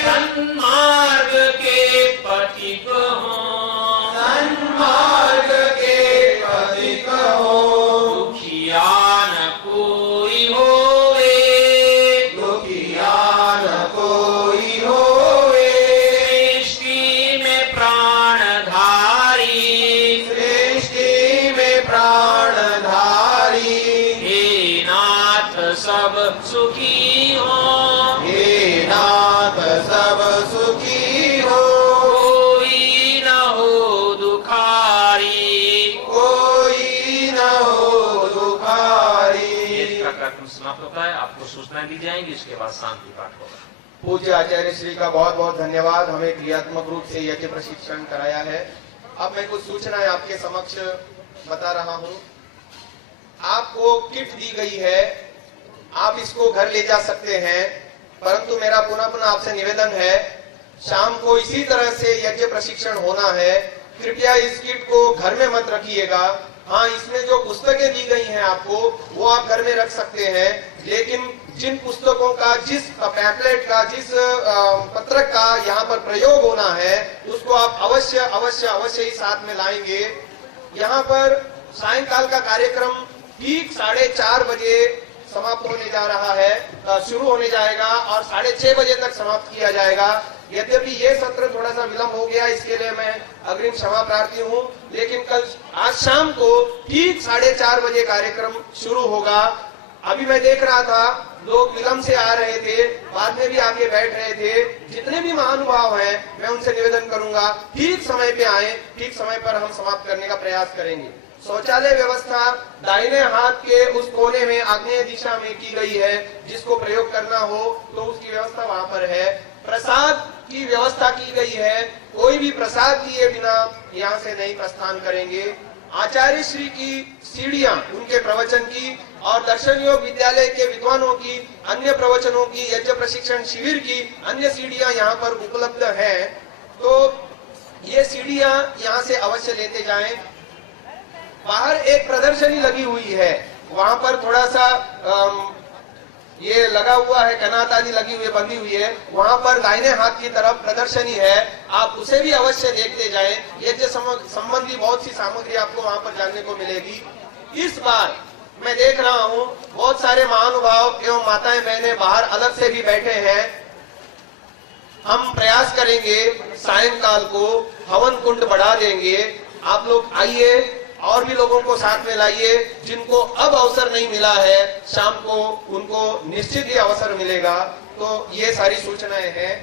सन्मार्ग के पथिक हों, सन्मार्ग के पथिक हो, दुखिया न कोई होवे, दुखिया न कोई होवे, सृष्टि में प्राणधारी, सृष्टि में प्राणधारी, हे नाथ सब सुखी हो, हे नाथ सब सुखी हो, कोई न हो दुखारी। कोई न हो दुखारी। इसका कार्यक्रम समाप्त होता है, आपको सूचनाएं दी जाएंगी, इसके बाद शांति पाठ होगा। पूज्य आचार्य श्री का बहुत बहुत धन्यवाद, हमें क्रियात्मक रूप से यज्ञ प्रशिक्षण कराया है। अब मैं कुछ सूचनाएं आपके समक्ष बता रहा हूं। आपको किट दी गई है, आप इसको घर ले जा सकते हैं, परंतु मेरा पुनः आपसे निवेदन है, शाम को इसी तरह से यज्ञ प्रशिक्षण होना है। कृपया इस किट को घर में मत रखिएगा। हाँ, इसमें जो पुस्तकें दी गई हैं आपको, वो आप घर में रख सकते हैं, लेकिन जिन पुस्तकों का, जिस पैम्फलेट का, जिस पत्रक का यहाँ पर प्रयोग होना है, उसको आप अवश्य अवश्य अवश्य ही साथ में लाएंगे। यहाँ पर सायंकाल का कार्यक्रम ठीक 4:30 बजे समाप्त होने जा रहा है, शुरू होने जाएगा और 6:30 बजे तक समाप्त किया जाएगा। यद्यपि ये सत्र थोड़ा सा विलंब हो गया, इसके लिए मैं अग्रिम क्षमा प्रार्थी हूँ, लेकिन कल आज शाम को ठीक 4:30 बजे कार्यक्रम शुरू होगा। अभी मैं देख रहा था, लोग विलंब से आ रहे थे, बाद में भी आके बैठ रहे थे। जितने भी महानुभाव हैं, मैं उनसे निवेदन करूंगा, ठीक समय पे आए, ठीक समय पर हम समाप्त करने का प्रयास करेंगे। शौचालय व्यवस्था दाहिने हाथ के उस कोने में आग्नेय दिशा में की गई है, जिसको प्रयोग करना हो तो उसकी व्यवस्था वहां पर है। प्रसाद की व्यवस्था की गई है, कोई भी प्रसाद लिए बिना यहाँ से नहीं प्रस्थान करेंगे। आचार्य श्री की सीढ़ियां, उनके प्रवचन की और दर्शन योग विद्यालय के विद्वानों की अन्य प्रवचनों की, यज्ञ प्रशिक्षण शिविर की अन्य सीढ़ियां यहाँ पर उपलब्ध हैं, तो ये सीढ़ियां यहाँ से अवश्य लेते जाएं। बाहर एक प्रदर्शनी लगी हुई है, वहां पर थोड़ा सा ये लगा हुआ है, कनात आदि लगी हुई है, बंधी हुई है, वहां पर दाहिने हाथ की तरफ प्रदर्शनी है, आप उसे भी अवश्य देखते जाएं। यज्ञ संबंधी बहुत सी सामग्री आपको वहां पर जानने को मिलेगी। इस बार मैं देख रहा हूँ बहुत सारे महानुभाव एवं माताएं बहनें बाहर अलग से भी बैठे हैं। हम प्रयास करेंगे सायंकाल को हवन कुंड बढ़ा देंगे। आप लोग आइए और भी लोगों को साथ में लाइए, जिनको अब अवसर नहीं मिला है, शाम को उनको निश्चित ही अवसर मिलेगा। तो ये सारी सूचनाएं हैं।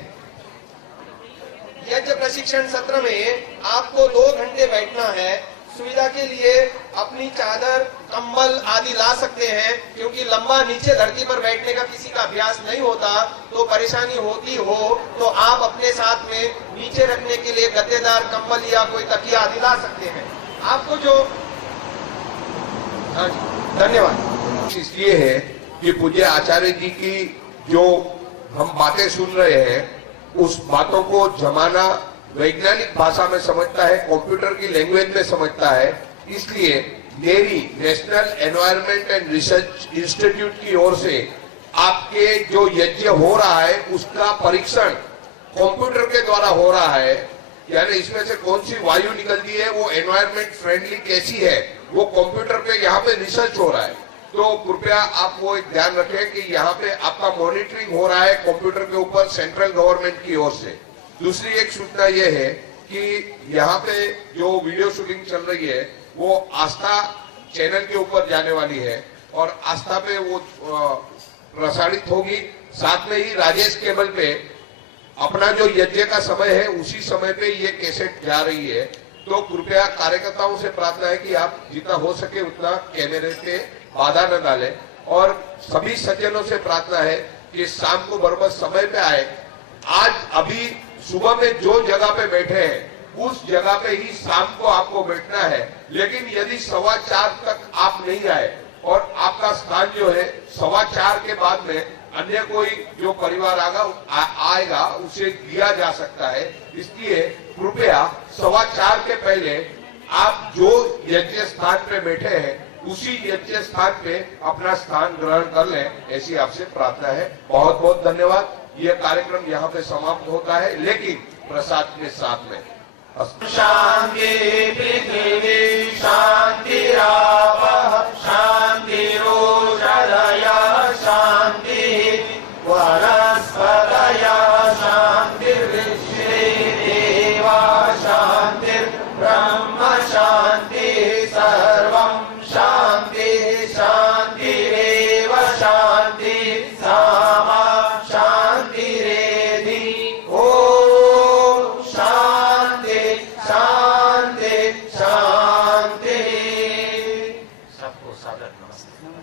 यज्ञ प्रशिक्षण सत्र में आपको 2 घंटे बैठना है। सुविधा के लिए अपनी चादर, कंबल आदि ला सकते हैं, क्योंकि लंबा नीचे धरती पर बैठने का किसी का अभ्यास नहीं होता, तो परेशानी होती हो तो आप अपने साथ में नीचे रखने के लिए गद्देदार कंबल या कोई तकिया आदि ला सकते हैं। आपको जो धन्यवाद इसलिए है कि पूज्य आचार्य जी की जो हम बातें सुन रहे हैं उस बातों को जमाना वैज्ञानिक भाषा में समझता है, कंप्यूटर की लैंग्वेज में समझता है। इसलिए मेरी national environment and research institute की ओर से आपके जो यज्ञ हो रहा है उसका परीक्षण कंप्यूटर के द्वारा हो रहा है, यानी इसमें से कौन सी वायु निकलती है, वो एनवायरनमेंट फ्रेंडली कैसी है, वो कंप्यूटर पे यहाँ पे रिसर्च हो रहा है। तो कृपया आप वो एक ध्यान रखें कि यहाँ पे आपका मॉनिटरिंग हो रहा है कंप्यूटर के ऊपर सेंट्रल गवर्नमेंट की ओर से। दूसरी एक सूचना ये है कि यहाँ पे जो वीडियो शूटिंग चल रही है वो आस्था चैनल के ऊपर जाने वाली है और आस्था पे वो प्रसारित होगी। साथ में ही राजेश केबल पे अपना जो यज्ञ का समय है उसी समय पे ये कैसेट जा रही है। तो कृपया कार्यकर्ताओं से प्रार्थना है कि आप जितना हो सके उतना कैमरे पे बाधा न डालें और सभी सज्जनों से प्रार्थना है कि शाम को बराबर समय पे आए। आज अभी सुबह में जो जगह पे बैठे हैं उस जगह पे ही शाम को आपको बैठना है, लेकिन यदि 4:15 तक आप नहीं आए और आपका स्थान जो है 4:15 के बाद में अन्य कोई जो परिवार आएगा उसे दिया जा सकता है। इसलिए कृपया 4:15 के पहले आप जो यज्ञ स्थान पे बैठे हैं उसी यज्ञ स्थान पे अपना स्थान ग्रहण कर लें, ऐसी आपसे प्रार्थना है। बहुत बहुत धन्यवाद। यह कार्यक्रम यहाँ पे समाप्त होता है, लेकिन प्रसाद के साथ में। शांति पृथ्वी शांतिरापः शांतिरोषधयः शांतिः वनस्पतयः शांतिर्विश्वे देवा शांतिर्ब्रह्म शांतिः सर्वं शांतिः शांतिरेव शांतिः सामा शांतिरेधि। ओम शांति शांति शांति। सबको सादर नमस्ते।